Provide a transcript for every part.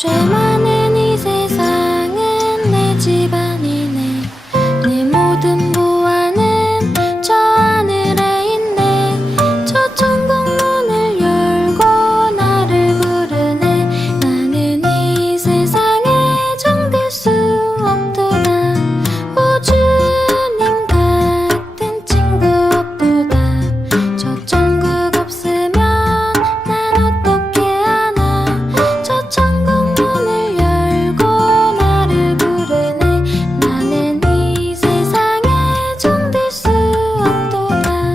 죄 많은 이 세상은 내 집안이네. 내 모든 보안은 저 하늘에 있네. 저 천국 문을 열고 나를 부르네. 나는 이 세상에 정될 수 없도다. 오 주님 같은 친구 없도다. 저 천국 없으면 난 어떻게 하나. 저 천국 문을 열고 나를 부르네. 나는 이 세상에 정될 수 없도다.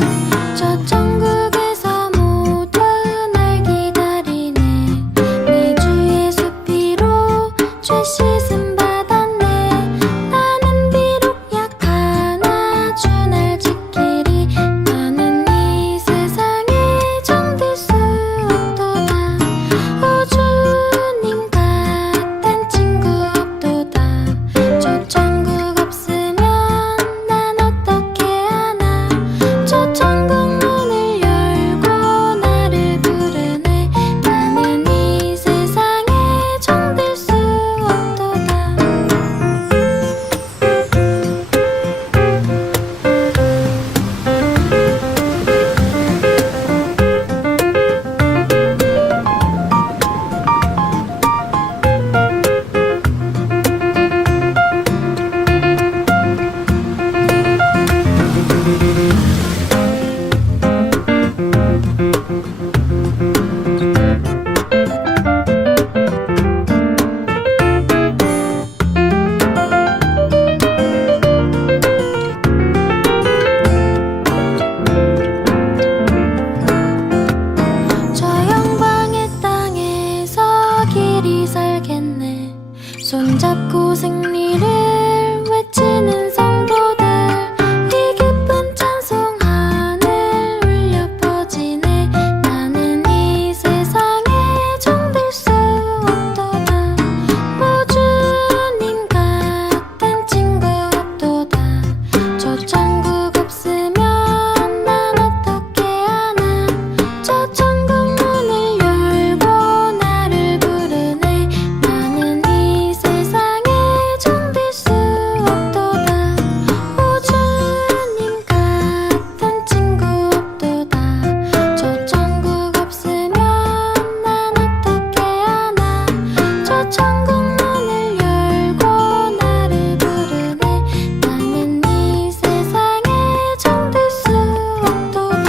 저 천국에서 모두 날 기다리네. 내 주의 수피로 죄 씻음 받았네. 나는 비록 약하나 주 날 지키리. 나는 이 세상에 정될 수 없도다. 오 주님 같은 친구 없도다. 저 천국 없으면 난 어떻게 하나. 저 천국 문을 열고 나를 부르네. 나는 이 세상에 정될 수 없도다. 저 영광의 땅에서 길이 살겠네. 손잡고 승리를 외치는 성도들. 이 기쁜 찬송 하늘 울려 퍼지네. 나는 이 세상에 정될 수 없도다. 오 주님 같은 친구 없도다. 저 천국 없으면 난 어떻게 하나. 저 천국 문을 열고 나를 부르네. 나는 이 세상에 정될 수 없도다. 오 주님 같은 친구 없도다. 저 천국 없으면 난 어떻게 하나. 저 천국 문을 열고 나를 부르네. 나는 이 세상에 정될 수 없도다.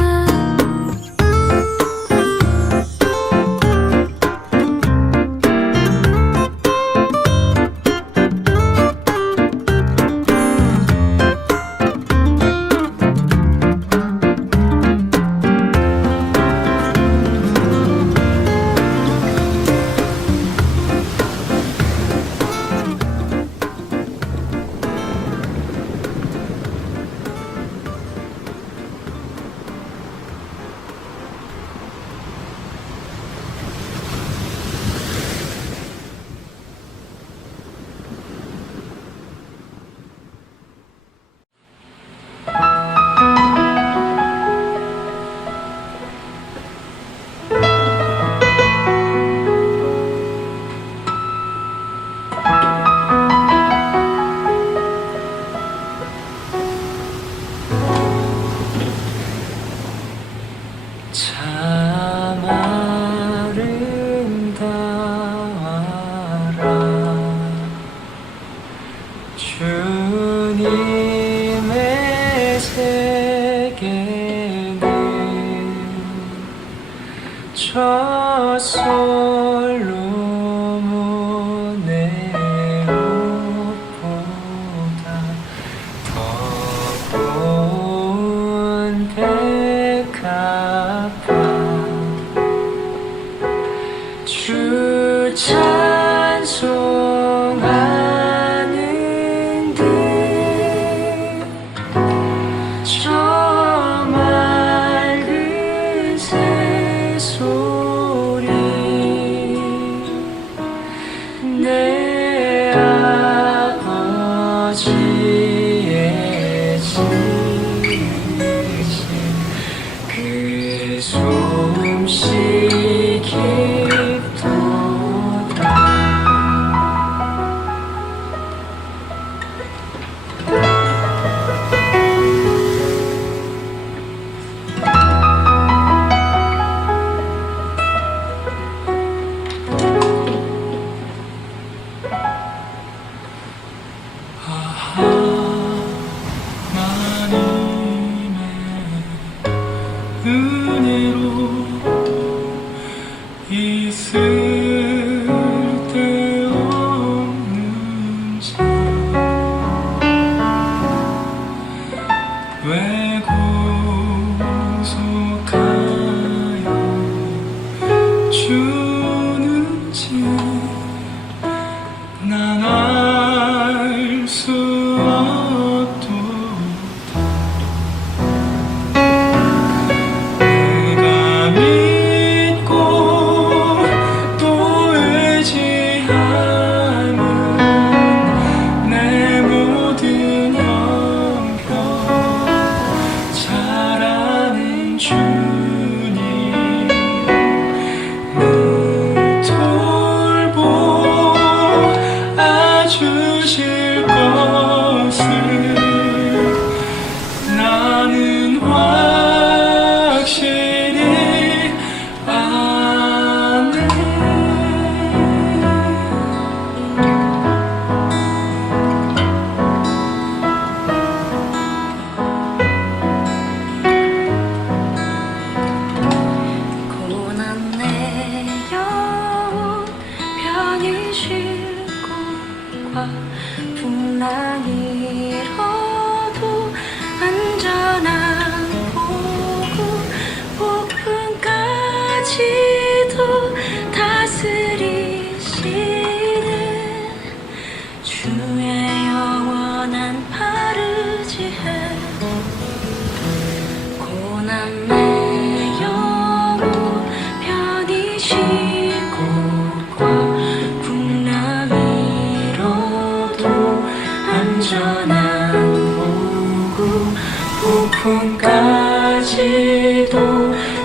참 아름다워라 주님의 세계는 저 솔로몬의 옷보다 더 고운 백합화 주 찬송하는 듯 저 맑은 새소리 내 아버지의 지으신 그 솜씨 깊도다. 편히 쉴 곳과 풍랑이로도 안전한 보고 폭풍까지도 다스리시는 주의 영원한 파르지해 고난의 영혼 편히 쉴 곳과 풍랑 위로도 안전한 보고 폭풍까지도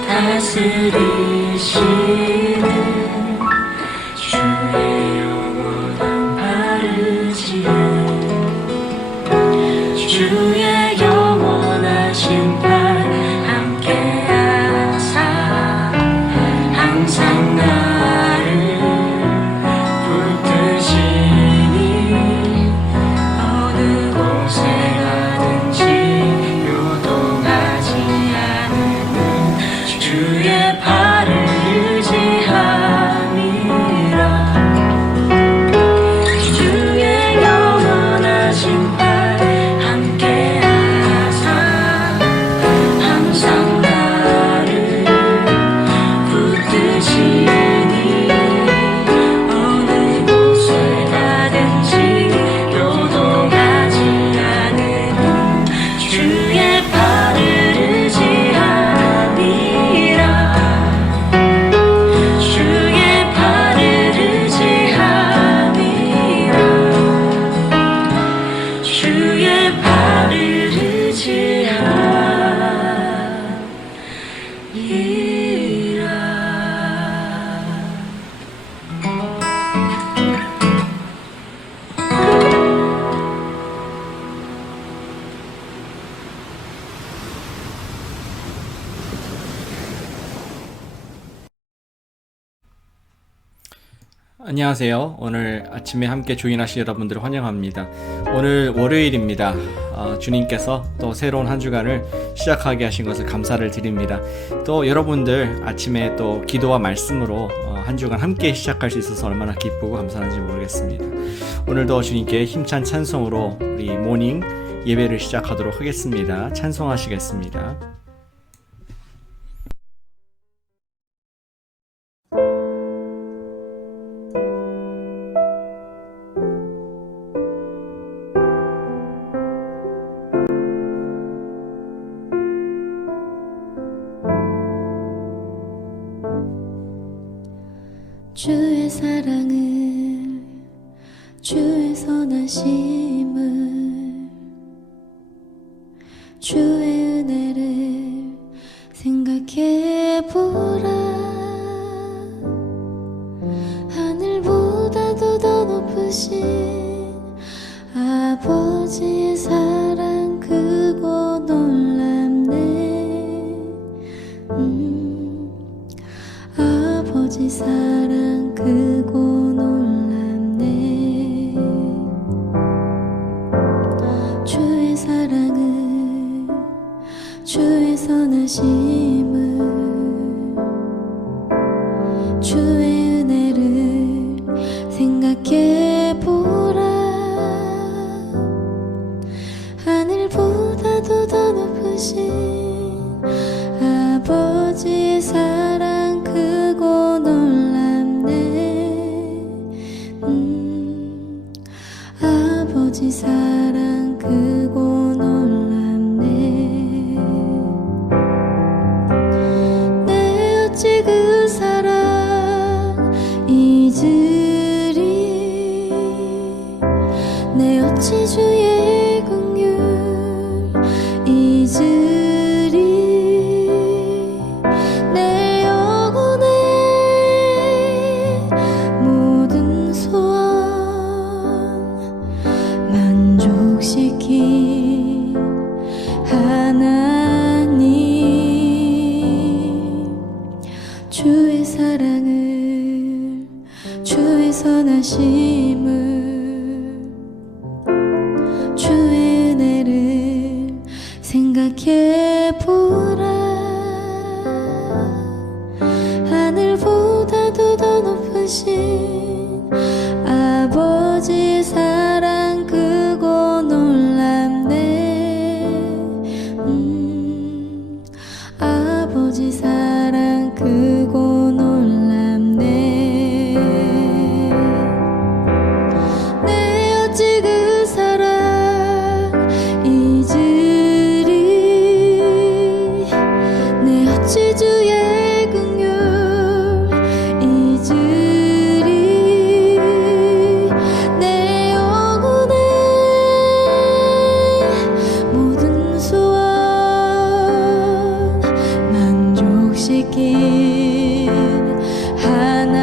다스리시는 주의 영원한 바르지에 주의 영원하신 팔 함께하사 항상 나를 붙드시니 어느 곳에 가든지 요동하지 않는 주의 팔을 의지함이라 주의 영원하신 팔 함께하사 항상 나를 붙드시니 어느 곳에 가든지 요동하지 않는 주의 팔을 의지함이라 주의 팔을 의지함이라 주의 팔을 의지함이라. 안녕하세요. 오늘 아침에 함께 조인하신 여러분들을 환영합니다. 오늘 월요일입니다. 주님께서 또 새로운 한 주간을 시작하게 하신 것을 감사를 드립니다. 또 여러분들 아침에 또 기도와 말씀으로 한 주간 함께 시작할 수 있어서 얼마나 기쁘고 감사한지 모르겠습니다. 오늘도 주님께 힘찬 찬송으로 우리 모닝 예배를 시작하도록 하겠습니다. 찬송하시겠습니다. 주의 사랑을 주의 선하심을 주의 은혜를 생각해 보라 하늘보다도 더 높으신 아버지의 사랑 그거 놀랍네 아버지 사랑 크고 놀랍네 주의 사랑을 주의 선하심을 주의 은혜를 생각해 보라 하늘보다도 더 높으신 아버지의 사랑 크고 놀랍네 아버지 사랑 크고 놀랍네 내 어찌 그 사랑 잊으리 내 어찌 주의 긍휼 잊으리 내 영혼의 모든 소원 만족시킨 하나님 주의 사랑을 주의 선하심을 주의 은혜를 생각해 보라 하늘보다도 더 높으신 하나님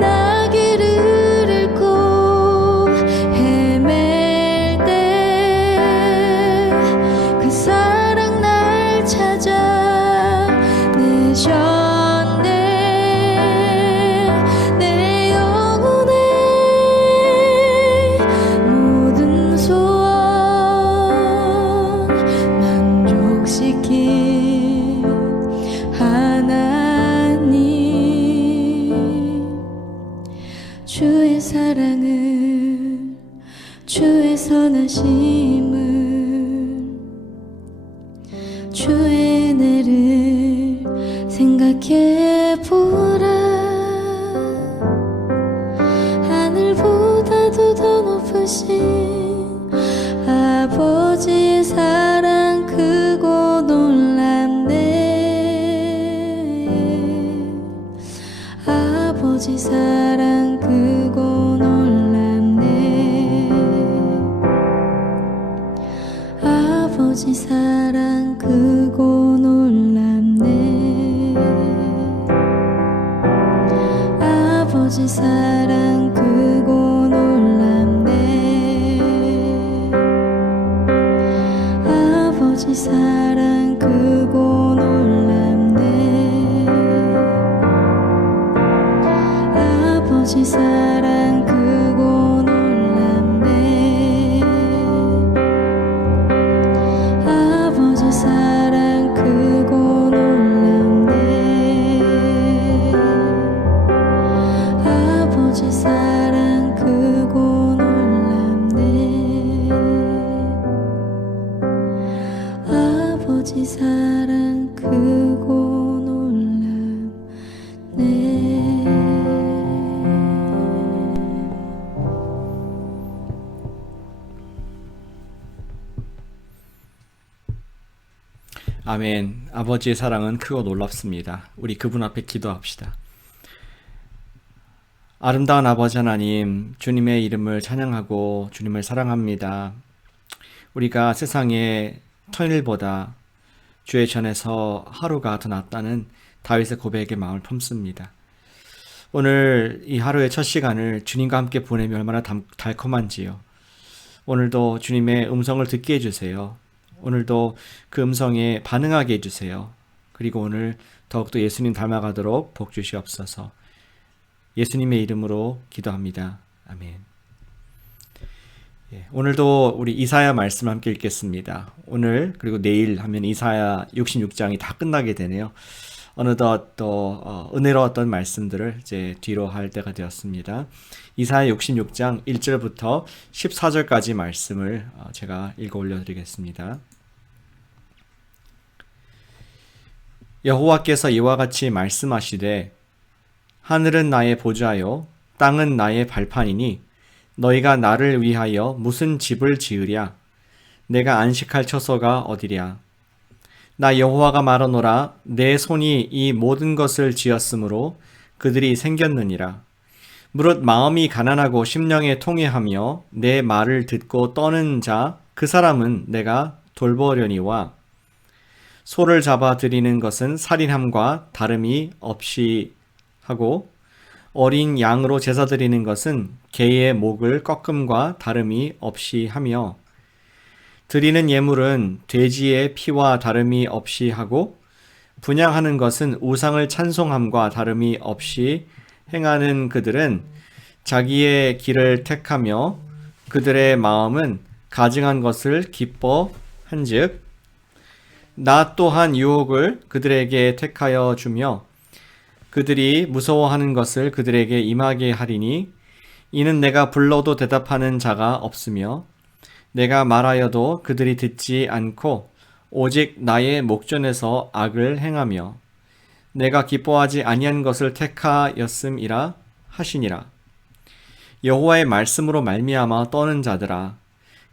나 길을 잃고 헤맬 때 그 사랑 날 찾아내셨네. 내 영혼의 모든 소원 만족시킨 하나님 주의 사랑을 주의 선하심을 주의 은혜를 생각해 보라. 하늘보다도 더 높으신 아버지의 사랑 크고 놀랍네. 아버지 사랑 크고 놀랍네. 아버지 사랑 크고 놀랍네. 아버지 사랑 크고 놀랍네. 아버지 사랑 크고 놀랍네. 아버지 사랑 크고 놀랍네. 아버지 사랑 크고 놀랍네. 아버지 사랑 크고 놀랍네. 아버지 사랑 크고 놀랍네. 아멘. 아버지의 사랑은 크고 놀랍습니다. 우리 그분 앞에 기도합시다. 아름다운 아버지 하나님, 주님의 이름을 찬양하고 주님을 사랑합니다. 우리가 세상의 천일보다 주의 전에서 하루가 더 낫다는 다윗의 고백에 마음을 품습니다. 오늘 이 하루의 첫 시간을 주님과 함께 보내면 얼마나 달콤한지요. 오늘도 주님의 음성을 듣게 해주세요. 오늘도 그 음성에 반응하게 해주세요. 그리고 오늘 더욱더 예수님 닮아가도록 복 주시옵소서. 예수님의 이름으로 기도합니다. 아멘. 오늘도 우리 이사야 말씀 함께 읽겠습니다. 오늘 그리고 내일 하면 이사야 66장이 다 끝나게 되네요. 어느덧 또 은혜로웠던 말씀들을 이제 뒤로 할 때가 되었습니다. 이사야 66장 1절부터 14절까지 말씀을 제가 읽어 올려드리겠습니다. 여호와께서 이와 같이 말씀하시되 하늘은 나의 보좌요 땅은 나의 발판이니 너희가 나를 위하여 무슨 집을 지으랴? 내가 안식할 처소가 어디랴? 나 여호와가 말하노라. 내 손이 이 모든 것을 지었으므로 그들이 생겼느니라. 무릇 마음이 가난하고 심령에 통회하며 내 말을 듣고 떠는 자 그 사람은 내가 돌보려니와 소를 잡아 드리는 것은 살인함과 다름이 없이 하고 어린 양으로 제사 드리는 것은 개의 목을 꺾음과 다름이 없이 하며 드리는 예물은 돼지의 피와 다름이 없이 하고 분향하는 것은 우상을 찬송함과 다름이 없이 행하는 그들은 자기의 길을 택하며 그들의 마음은 가증한 것을 기뻐한즉 나 또한 유혹을 그들에게 택하여 주며 그들이 무서워하는 것을 그들에게 임하게 하리니 이는 내가 불러도 대답하는 자가 없으며 내가 말하여도 그들이 듣지 않고 오직 나의 목전에서 악을 행하며 내가 기뻐하지 아니한 것을 택하였음이라 하시니라. 여호와의 말씀으로 말미암아 떠는 자들아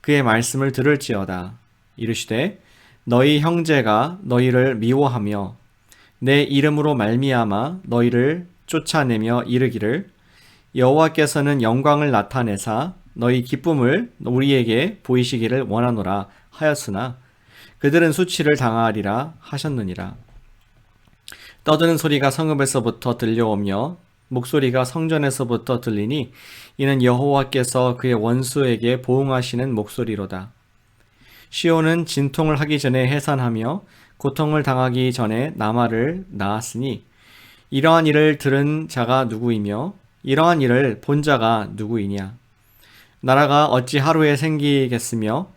그의 말씀을 들을지어다. 이르시되 너희 형제가 너희를 미워하며 내 이름으로 말미암아 너희를 쫓아내며 이르기를 여호와께서는 영광을 나타내사 너희 기쁨을 우리에게 보이시기를 원하노라 하였으나 그들은 수치를 당하리라 하셨느니라. 떠드는 소리가 성읍에서부터 들려오며 목소리가 성전에서부터 들리니 이는 여호와께서 그의 원수에게 보응하시는 목소리로다. 시온은 진통을 하기 전에 해산하며 고통을 당하기 전에 나말을 낳았으니 이러한 일을 들은 자가 누구이며 이러한 일을 본 자가 누구이냐. 나라가 어찌 하루에 생기겠으며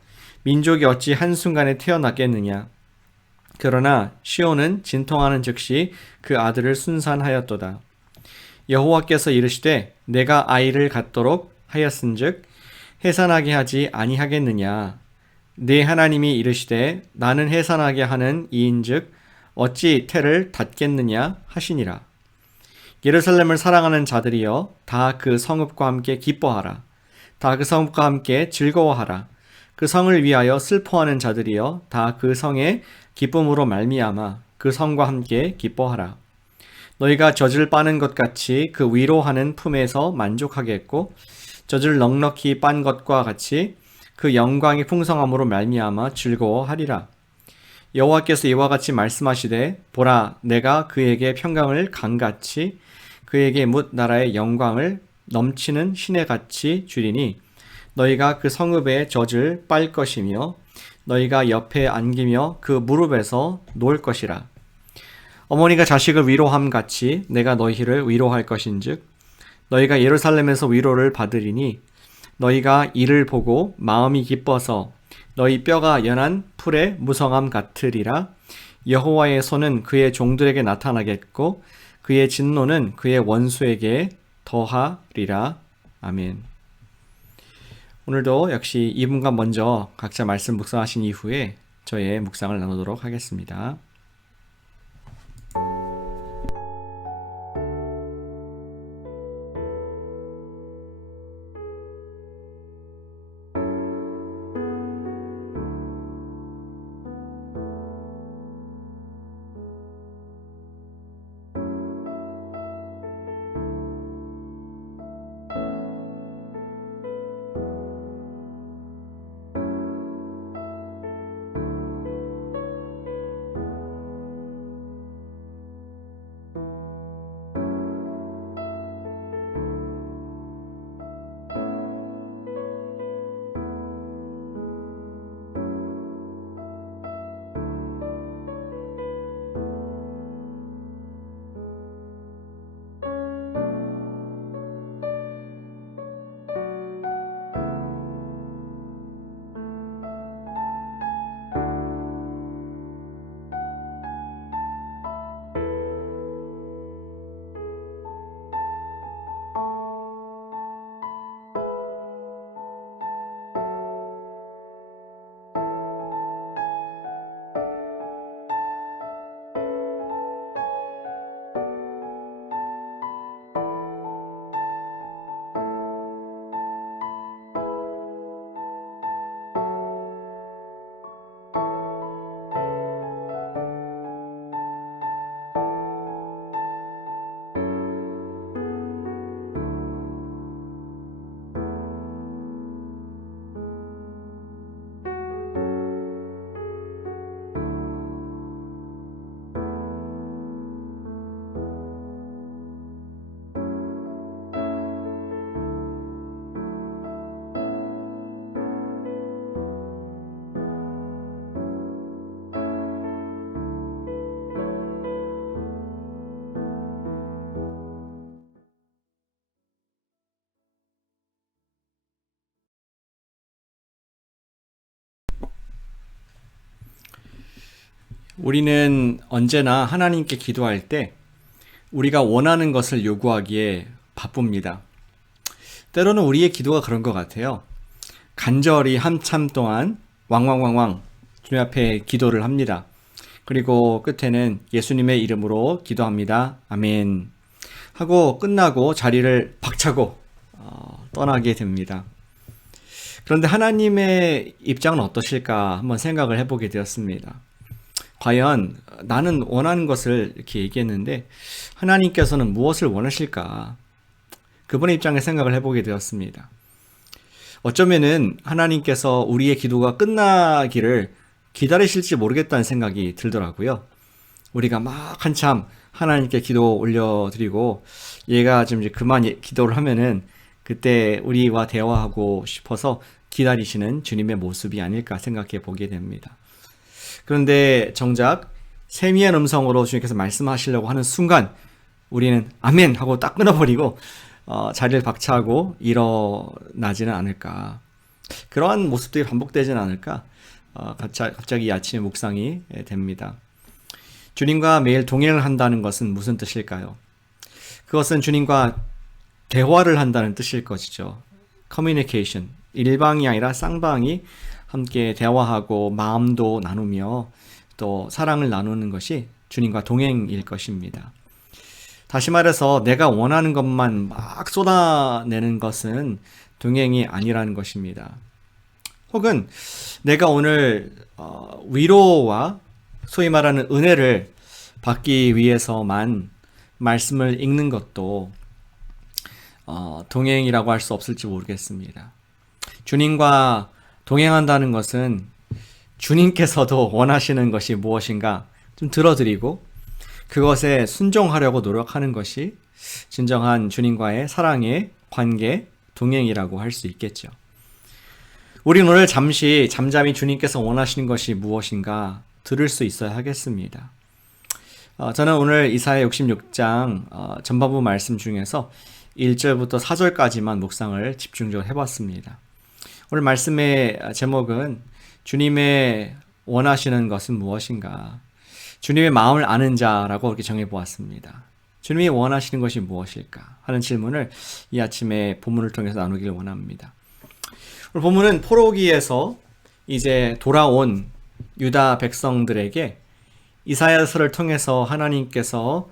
민족이 어찌 한순간에 태어났겠느냐. 그러나 시온은 진통하는 즉시 그 아들을 순산하였도다. 여호와께서 이르시되 내가 아이를 갖도록 하였은즉 해산하게 하지 아니하겠느냐. 네 하나님이 이르시되 나는 해산하게 하는 이인즉 어찌 태를 닫겠느냐 하시니라. 예루살렘을 사랑하는 자들이여 다 그 성읍과 함께 기뻐하라. 다 그 성읍과 함께 즐거워하라. 그 성을 위하여 슬퍼하는 자들이여 다 그 성의 기쁨으로 말미암아 그 성과 함께 기뻐하라. 너희가 젖을 빠는 것 같이 그 위로하는 품에서 만족하겠고 젖을 넉넉히 빤 것과 같이 그 영광의 풍성함으로 말미암아 즐거워하리라. 여호와께서 이와 같이 말씀하시되 보라 내가 그에게 평강을 강같이 그에게 뭇 나라의 영광을 넘치는 시내같이 주리니 너희가 그 성읍의 젖을 빨 것이며 너희가 옆에 안기며 그 무릎에서 놓을 것이라. 어머니가 자식을 위로함 같이 내가 너희를 위로할 것인즉 너희가 예루살렘에서 위로를 받으리니 너희가 이를 보고 마음이 기뻐서 너희 뼈가 연한 풀의 무성함 같으리라. 여호와의 손은 그의 종들에게 나타나겠고 그의 진노는 그의 원수에게 더하리라. 아멘. 오늘도 역시 2분간 먼저 각자 말씀 묵상하신 이후에 저의 묵상을 나누도록 하겠습니다. 우리는 언제나 하나님께 기도할 때 우리가 원하는 것을 요구하기에 바쁩니다. 때로는 우리의 기도가 그런 것 같아요. 간절히 한참 동안 왕왕왕왕 주님 앞에 기도를 합니다. 그리고 끝에는 예수님의 이름으로 기도합니다. 아멘 하고 끝나고 자리를 박차고 떠나게 됩니다. 그런데 하나님의 입장은 어떠실까 한번 생각을 해보게 되었습니다. 과연 나는 원하는 것을 이렇게 얘기했는데 하나님께서는 무엇을 원하실까? 그분의 입장에 생각을 해보게 되었습니다. 어쩌면은 하나님께서 우리의 기도가 끝나기를 기다리실지 모르겠다는 생각이 들더라고요. 우리가 막 한참 하나님께 기도 올려드리고 얘가 좀 이제 그만 기도를 하면은 그때 우리와 대화하고 싶어서 기다리시는 주님의 모습이 아닐까 생각해 보게 됩니다. 그런데 정작 세미한 음성으로 주님께서 말씀하시려고 하는 순간 우리는 아멘 하고 딱 끊어버리고 자리를 박차하고 일어나지는 않을까. 그러한 모습들이 반복되지는 않을까. 갑자기 이 아침에 묵상이 됩니다. 주님과 매일 동행을 한다는 것은 무슨 뜻일까요? 그것은 주님과 대화를 한다는 뜻일 것이죠. 커뮤니케이션, 일방이 아니라 쌍방이 함께 대화하고 마음도 나누며 또 사랑을 나누는 것이 주님과 동행일 것입니다. 다시 말해서 내가 원하는 것만 막 쏟아내는 것은 동행이 아니라는 것입니다. 혹은 내가 오늘 위로와 소위 말하는 은혜를 받기 위해서만 말씀을 읽는 것도 동행이라고 할 수 없을지 모르겠습니다. 주님과 동행한다는 것은 주님께서도 원하시는 것이 무엇인가 좀 들어드리고 그것에 순종하려고 노력하는 것이 진정한 주님과의 사랑의 관계, 동행이라고 할 수 있겠죠. 우리는 오늘 잠잠히 주님께서 원하시는 것이 무엇인가 들을 수 있어야 하겠습니다. 저는 오늘 이사야 66장 전반부 말씀 중에서 1절부터 4절까지만 묵상을 집중적으로 해봤습니다. 오늘 말씀의 제목은 주님의 원하시는 것은 무엇인가? 주님의 마음을 아는 자라고 이렇게 정해보았습니다. 주님이 원하시는 것이 무엇일까? 하는 질문을 이 아침에 본문을 통해서 나누길 원합니다. 오늘 본문은 포로기에서 이제 돌아온 유다 백성들에게 이사야서를 통해서 하나님께서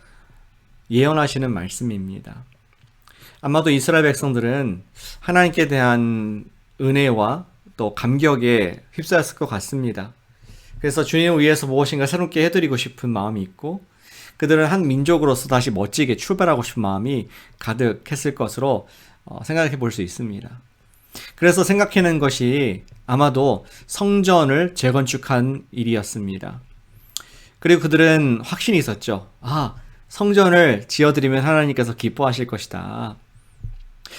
예언하시는 말씀입니다. 아마도 이스라엘 백성들은 하나님께 대한 은혜와 또 감격에 휩싸였을 것 같습니다. 그래서 주님을 위해서 무엇인가 새롭게 해드리고 싶은 마음이 있고 그들은 한 민족으로서 다시 멋지게 출발하고 싶은 마음이 가득했을 것으로 생각해 볼 수 있습니다. 그래서 생각해낸 것이 아마도 성전을 재건축한 일이었습니다. 그리고 그들은 확신이 있었죠. 성전을 지어드리면 하나님께서 기뻐하실 것이다.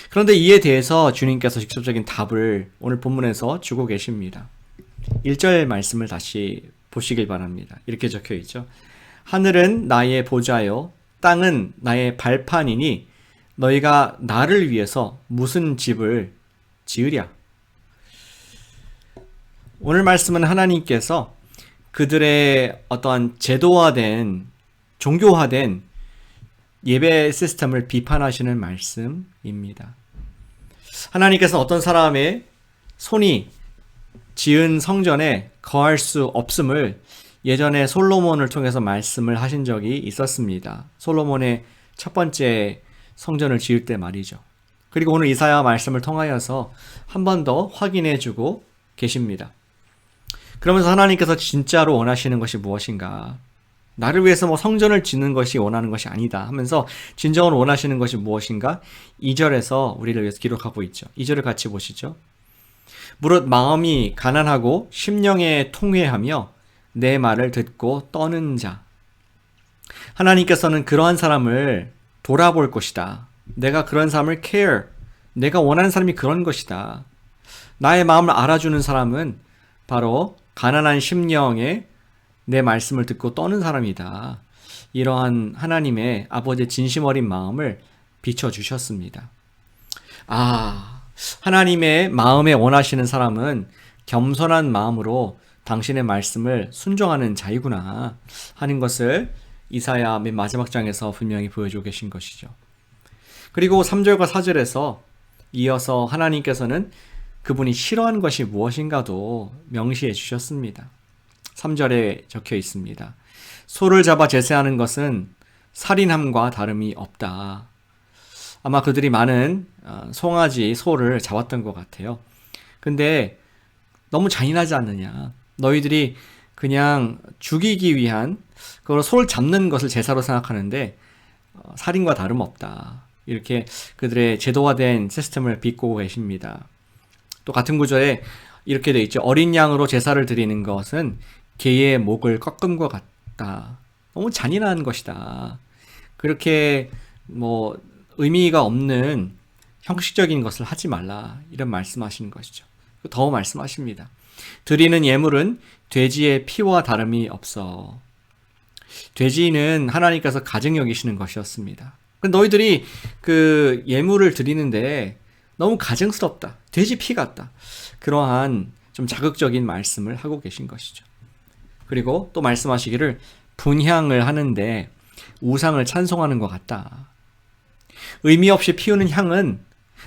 그런데 이에 대해서 주님께서 직접적인 답을 오늘 본문에서 주고 계십니다. 1절 말씀을 다시 보시길 바랍니다. 이렇게 적혀 있죠. 하늘은 나의 보좌요 땅은 나의 발판이니 너희가 나를 위해서 무슨 집을 지으랴. 오늘 말씀은 하나님께서 그들의 어떠한 제도화된 종교화된 예배 시스템을 비판하시는 말씀입니다. 하나님께서 어떤 사람의 손이 지은 성전에 거할 수 없음을 예전에 솔로몬을 통해서 말씀을 하신 적이 있었습니다. 솔로몬의 첫 번째 성전을 지을 때 말이죠. 그리고 오늘 이사야 말씀을 통하여서 한 번 더 확인해 주고 계십니다. 그러면서 하나님께서 진짜로 원하시는 것이 무엇인가? 나를 위해서 성전을 짓는 것이 원하는 것이 아니다 하면서 진정으로 원하시는 것이 무엇인가? 2절에서 우리를 위해서 기록하고 있죠. 2절을 같이 보시죠. 무릇 마음이 가난하고 심령에 통회하며 내 말을 듣고 떠는 자. 하나님께서는 그러한 사람을 돌아볼 것이다. 내가 그런 사람을 care. 내가 원하는 사람이 그런 것이다. 나의 마음을 알아주는 사람은 바로 가난한 심령에 내 말씀을 듣고 떠는 사람이다. 이러한 하나님의 아버지의 진심 어린 마음을 비춰주셨습니다. 하나님의 마음에 원하시는 사람은 겸손한 마음으로 당신의 말씀을 순종하는 자이구나 하는 것을 이사야 맨 마지막 장에서 분명히 보여주고 계신 것이죠. 그리고 3절과 4절에서 이어서 하나님께서는 그분이 싫어하는 것이 무엇인가도 명시해 주셨습니다. 3절에 적혀 있습니다. 소를 잡아 제사하는 것은 살인함과 다름이 없다. 아마 그들이 많은 송아지, 소를 잡았던 것 같아요. 근데 너무 잔인하지 않느냐. 너희들이 그냥 죽이기 위한 그걸 소를 잡는 것을 제사로 생각하는데 살인과 다름없다. 이렇게 그들의 제도화된 시스템을 비꼬고 계십니다. 또 같은 구절에 이렇게 돼 있죠. 어린 양으로 제사를 드리는 것은 개의 목을 꺾음과 같다. 너무 잔인한 것이다. 그렇게 뭐 의미가 없는 형식적인 것을 하지 말라. 이런 말씀하시는 것이죠. 더 말씀하십니다. 드리는 예물은 돼지의 피와 다름이 없어. 돼지는 하나님께서 가증 여기시는 것이었습니다. 너희들이 그 예물을 드리는데 너무 가증스럽다. 돼지 피 같다. 그러한 좀 자극적인 말씀을 하고 계신 것이죠. 그리고 또 말씀하시기를 분향을 하는데 우상을 찬송하는 것 같다. 의미 없이 피우는 향은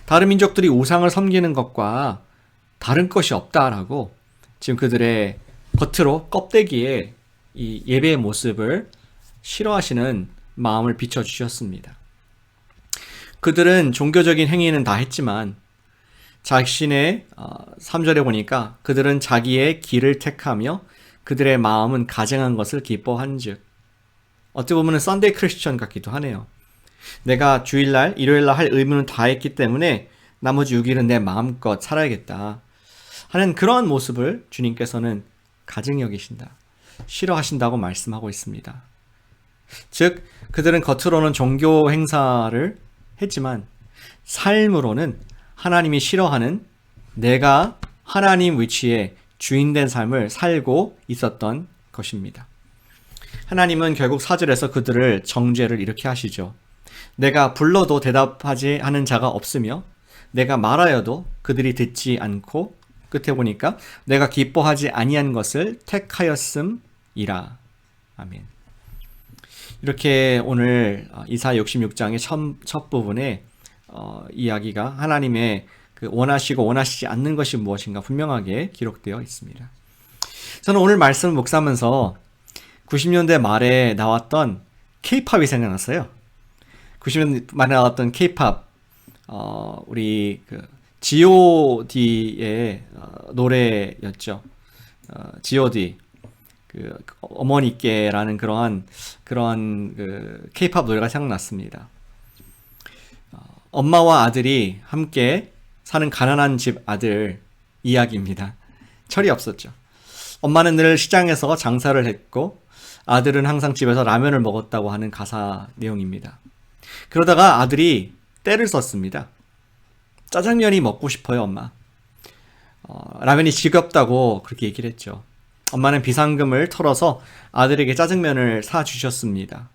다른 민족들이 우상을 섬기는 것과 다른 것이 없다라고 지금 그들의 겉으로 껍데기에 이 예배의 모습을 싫어하시는 마음을 비춰주셨습니다. 그들은 종교적인 행위는 다 했지만 자신의 3절에 보니까 그들은 자기의 길을 택하며 그들의 마음은 가증한 것을 기뻐한즉, 어찌 보면 썬데이 크리스천 같기도 하네요. 내가 주일날, 일요일날 할 의무는 다 했기 때문에 나머지 6일은 내 마음껏 살아야겠다 하는 그러한 모습을 주님께서는 가증 여기신다, 싫어하신다고 말씀하고 있습니다. 즉 그들은 겉으로는 종교 행사를 했지만 삶으로는 하나님이 싫어하는 내가 하나님 위치에 주인된 삶을 살고 있었던 것입니다. 하나님은 결국 4절에서 그들을 정죄를 이렇게 하시죠. 내가 불러도 대답하지 하는 자가 없으며 내가 말하여도 그들이 듣지 않고, 끝에 보니까 내가 기뻐하지 아니한 것을 택하였음이라. 아멘. 이렇게 오늘 이사야 66장의 첫 부분에 이야기가 하나님의 그 원하시고 원하시지 않는 것이 무엇인가 분명하게 기록되어 있습니다. 저는 오늘 말씀을 묵상하면서 90년대 말에 나왔던 K-팝이 생각났어요. 90년대 말에 나왔던 K-팝, 우리 그 G.O.D의 노래였죠. G.O.D. 그 어머니께라는 그러한 그 K-팝 노래가 생각났습니다. 엄마와 아들이 함께 사는 가난한 집 아들 이야기입니다. 철이 없었죠. 엄마는 늘 시장에서 장사를 했고 아들은 항상 집에서 라면을 먹었다고 하는 가사 내용입니다. 그러다가 아들이 때를 썼습니다. 짜장면이 먹고 싶어요, 엄마. 라면이 지겹다고 그렇게 얘기를 했죠. 엄마는 비상금을 털어서 아들에게 짜장면을 사주셨습니다.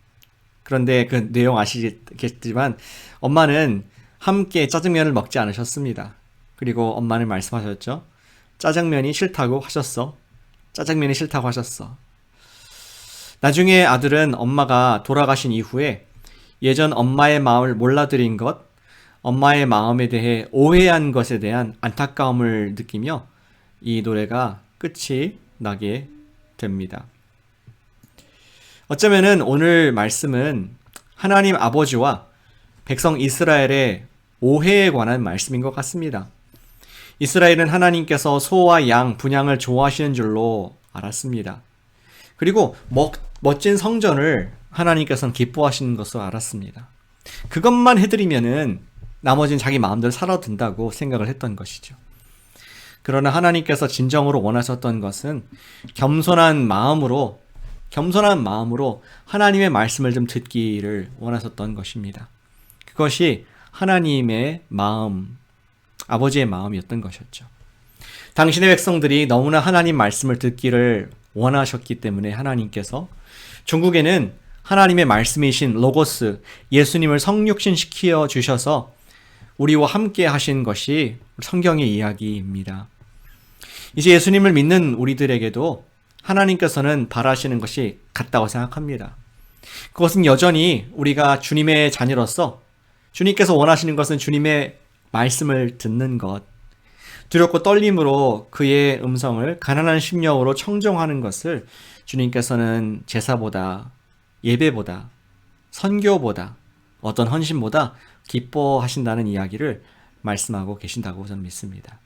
그런데 그 내용 아시겠지만 엄마는 함께 짜장면을 먹지 않으셨습니다. 그리고 엄마는 말씀하셨죠. 짜장면이 싫다고 하셨어. 짜장면이 싫다고 하셨어. 나중에 아들은 엄마가 돌아가신 이후에 예전 엄마의 마음을 몰라드린 것, 엄마의 마음에 대해 오해한 것에 대한 안타까움을 느끼며 이 노래가 끝이 나게 됩니다. 어쩌면은 오늘 말씀은 하나님 아버지와 백성 이스라엘의 오해에 관한 말씀인 것 같습니다. 이스라엘은 하나님께서 소와 양, 분향을 좋아하시는 줄로 알았습니다. 그리고 멋진 성전을 하나님께서는 기뻐하시는 것을 알았습니다. 그것만 해드리면은 나머지는 자기 마음대로 살아든다고 생각을 했던 것이죠. 그러나 하나님께서 진정으로 원하셨던 것은 겸손한 마음으로 하나님의 말씀을 좀 듣기를 원하셨던 것입니다. 그것이 하나님의 마음, 아버지의 마음이었던 것이었죠. 당신의 백성들이 너무나 하나님 말씀을 듣기를 원하셨기 때문에 하나님께서 종국에는 하나님의 말씀이신 로고스, 예수님을 성육신시켜 주셔서 우리와 함께 하신 것이 성경의 이야기입니다. 이제 예수님을 믿는 우리들에게도 하나님께서는 바라시는 것이 같다고 생각합니다. 그것은 여전히 우리가 주님의 자녀로서 주님께서 원하시는 것은 주님의 말씀을 듣는 것, 두렵고 떨림으로 그의 음성을 가난한 심령으로 청종하는 것을 주님께서는 제사보다, 예배보다, 선교보다, 어떤 헌신보다 기뻐하신다는 이야기를 말씀하고 계신다고 저는 믿습니다.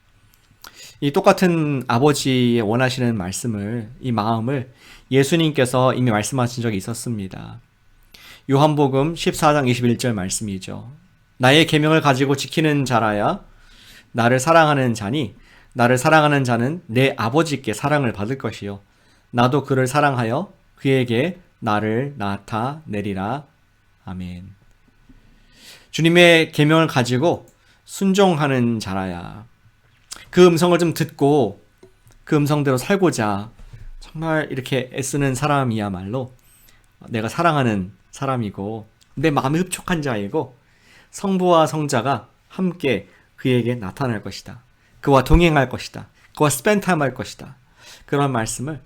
이 똑같은 아버지의 원하시는 말씀을, 이 마음을 예수님께서 이미 말씀하신 적이 있었습니다. 요한복음 14장 21절 말씀이죠. 나의 계명을 가지고 지키는 자라야 나를 사랑하는 자니 나를 사랑하는 자는 내 아버지께 사랑을 받을 것이요 나도 그를 사랑하여 그에게 나를 나타내리라. 아멘. 주님의 계명을 가지고 순종하는 자라야. 그 음성을 좀 듣고 그 음성대로 살고자 정말 이렇게 애쓰는 사람이야말로 내가 사랑하는 사람이고 내 마음에 흡족한 자이고 성부와 성자가 함께 그에게 나타날 것이다. 그와 동행할 것이다. 그와 스펜타임 할 것이다. 그런 말씀을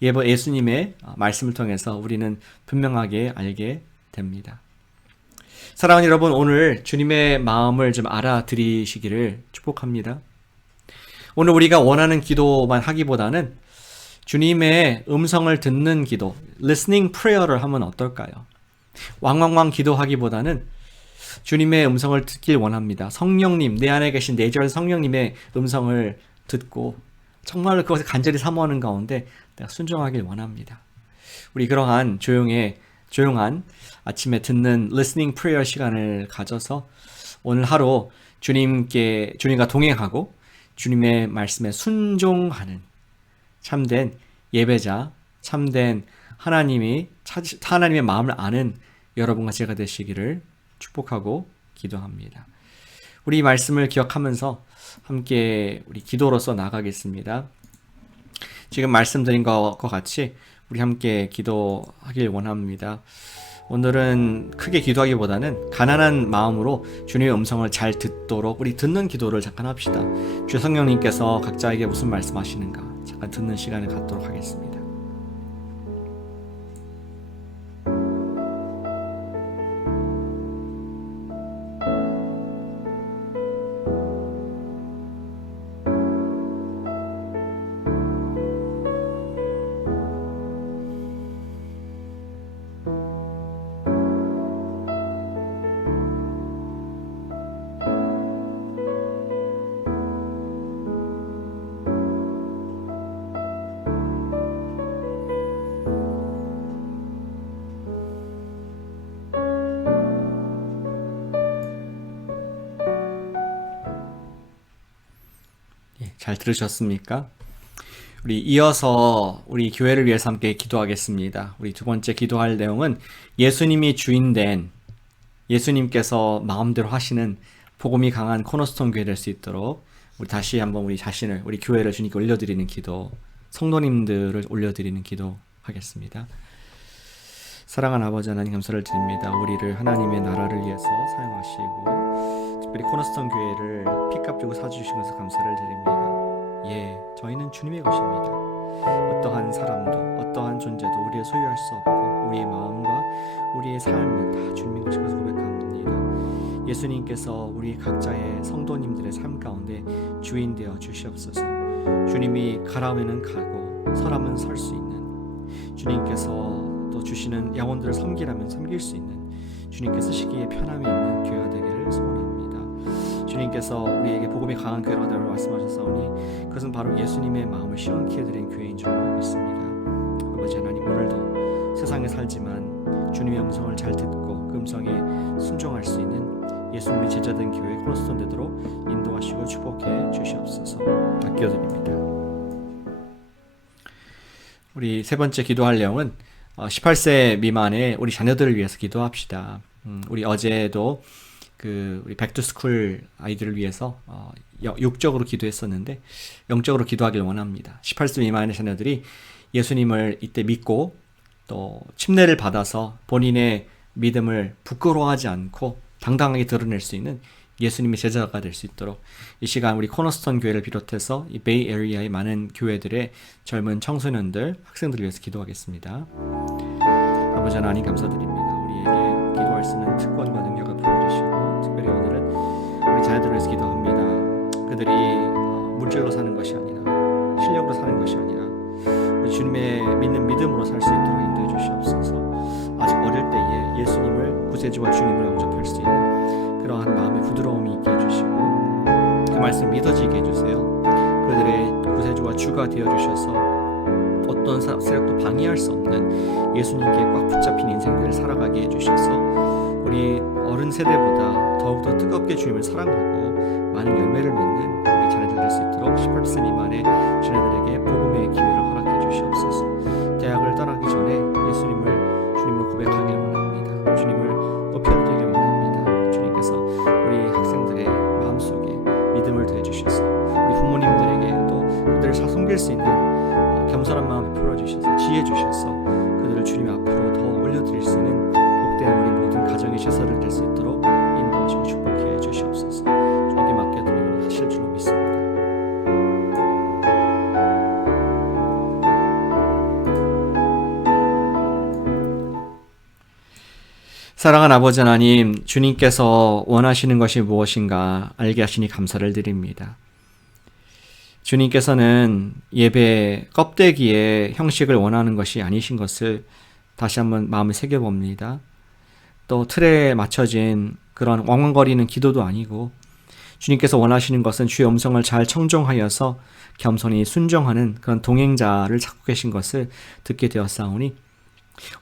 예수님의 말씀을 통해서 우리는 분명하게 알게 됩니다. 사랑하는 여러분, 오늘 주님의 마음을 좀 알아들이시기를 축복합니다. 오늘 우리가 원하는 기도만 하기보다는 주님의 음성을 듣는 기도, listening prayer를 하면 어떨까요? 왕왕왕 기도하기보다는 주님의 음성을 듣길 원합니다. 성령님, 내 안에 계신 내주하신 성령님의 음성을 듣고 정말로 그것을 간절히 사모하는 가운데 내가 순종하길 원합니다. 우리 그러한 조용한 아침에 듣는 listening prayer 시간을 가져서 오늘 하루 주님과 동행하고 주님의 말씀에 순종하는 참된 예배자, 참된 하나님의 마음을 아는 여러분과 제가 되시기를 축복하고 기도합니다. 우리 말씀을 기억하면서 함께 우리 기도로서 나가겠습니다. 지금 말씀드린 것과 같이 우리 함께 기도하길 원합니다. 오늘은 크게 기도하기보다는 가난한 마음으로 주님의 음성을 잘 듣도록 우리 듣는 기도를 잠깐 합시다. 주 성령님께서 각자에게 무슨 말씀하시는가 잠깐 듣는 시간을 갖도록 하겠습니다. 잘 들으셨습니까? 우리 이어서 우리 교회를 위해서 함께 기도하겠습니다. 우리 두 번째 기도할 내용은 예수님이 주인된 예수님께서 마음대로 하시는 복음이 강한 코너스톤 교회 될 수 있도록 우리 다시 한번 우리 자신을 우리 교회를 주님께 올려드리는 기도, 성도님들을 올려드리는 기도 하겠습니다. 사랑하는 아버지 하나님 감사를 드립니다. 우리를 하나님의 나라를 위해서 사용하시고 특별히 코너스톤 교회를 피값 주고 사주신 것을 감사를 드립니다. 저희는 주님의 것입니다. 어떠한 사람도 어떠한 존재도 우리의 소유할 수 없고 우리의 마음과 우리의 삶은 다 주님의 것인 것을 고백합니다. 예수님께서 우리 각자의 성도님들의 삶 가운데 주인 되어 주시옵소서. 주님이 가라면은 가고 서라면 설 수 있는 주님께서 또 주시는 영혼들을 섬기라면 섬길 수 있는 주님께 쓰시기에 편함이 있는 교회가 되기를 소원합니다. 주님께서 우리에게 복음이 강한 교회라고 말씀하셨사오니 그것은 바로 예수님의 마음을 시원케 해드린 교회인 줄로 믿습니다. 아버지 하나님, 오늘도 세상에 살지만 주님의 음성을 잘 듣고 그 음성에 순종할 수 있는 예수님의 제자된 교회 코너스톤 되도록 인도하시고 축복해 주시옵소서. 아껴드립니다. 우리 세 번째 기도할 내용은 18세 미만의 우리 자녀들을 위해서 기도합시다. 우리 어제도 우리 백투스쿨 아이들을 위해서 육적으로 기도했었는데 영적으로 기도하길 원합니다. 18세 미만의 자녀들이 예수님을 이때 믿고 또 침례를 받아서 본인의 믿음을 부끄러워하지 않고 당당하게 드러낼 수 있는 예수님의 제자가 될 수 있도록 이 시간 우리 코너스톤 교회를 비롯해서 이 베이 에리아의 많은 교회들의 젊은 청소년들, 학생들을 위해서 기도하겠습니다. 아버지 하나님 감사드립니다. 우리에게 기도할 수 있는 특권과 능력을 부어주시고 특별히 오늘은 우리 자녀들을 위해서 기도합니다. 그들이 물질로 사는 것이 아니라 실력으로 사는 것이 아니라 우리 주님의 믿는 믿음으로 살 수 있도록 인도해 주시옵소서. 아직 어릴 때에 예수님을 구세주와 주님을 영접할 수 있는 그러한 마음의 부드러움이 있게 해주시고 그 말씀 믿어지게 해주세요. 그들의 구세주와 주가 되어주셔서 어떤 세력도 방해할 수 없는 예수님께 꽉 붙잡힌 인생들을 살아가게 해주셔서 우리 어른 세대보다 더욱더 뜨겁게 주님을 사랑하고 많은 열매를 맺는 우리 자녀들 될 수 있도록 있도록 18세 미만의 자녀들에게 복음의 기회를 허락해 주시옵소서. 대학을 떠나기 전에 예수님을 주님으로 고백하길 원합니다. 주님을 높여드리길 원합니다. 주님께서 우리 학생들의 마음속에 믿음을 더해 주셔서 우리 부모님들에게 또 그들을 잘 섬길 수 있는 겸손한 마음을 풀어주셔서 지혜 주셔서 그들을 주님 앞으로 더 올려드릴 수 있는 복된 우리 모든 가정의 제사를 될 수 있도록 인도하시고 축복해 주시옵소서. 주님께 맡겨드리니 하실 줄로 믿습니다. 사랑하는 아버지 하나님, 주님께서 원하시는 것이 무엇인가 알게 하시니 감사를 드립니다. 주님께서는 예배 껍데기의 형식을 원하는 것이 아니신 것을 다시 한번 마음에 새겨봅니다. 또 틀에 맞춰진 그런 왕왕거리는 기도도 아니고 주님께서 원하시는 것은 주의 음성을 잘 청종하여서 겸손히 순종하는 그런 동행자를 찾고 계신 것을 듣게 되었사오니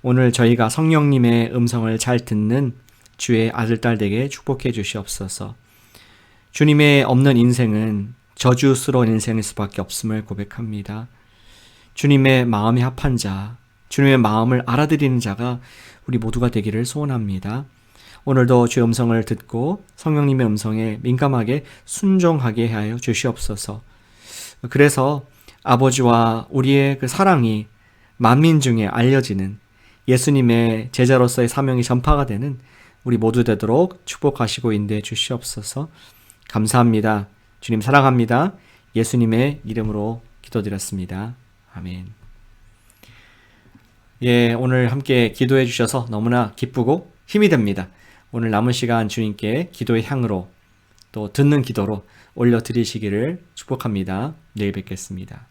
오늘 저희가 성령님의 음성을 잘 듣는 주의 아들, 딸 되게 축복해 주시옵소서. 주님의 없는 인생은 저주스러운 인생일 수밖에 없음을 고백합니다. 주님의 마음에 합한 자, 주님의 마음을 알아들이는 자가 우리 모두가 되기를 소원합니다. 오늘도 주의 음성을 듣고 성령님의 음성에 민감하게 순종하게 하여 주시옵소서. 그래서 아버지와 우리의 그 사랑이 만민 중에 알려지는 예수님의 제자로서의 사명이 전파가 되는 우리 모두 되도록 축복하시고 인도해 주시옵소서. 감사합니다. 주님 사랑합니다. 예수님의 이름으로 기도드렸습니다. 아멘. 예, 오늘 함께 기도해 주셔서 너무나 기쁘고 힘이 됩니다. 오늘 남은 시간 주님께 기도의 향으로 또 듣는 기도로 올려드리시기를 축복합니다. 내일 뵙겠습니다.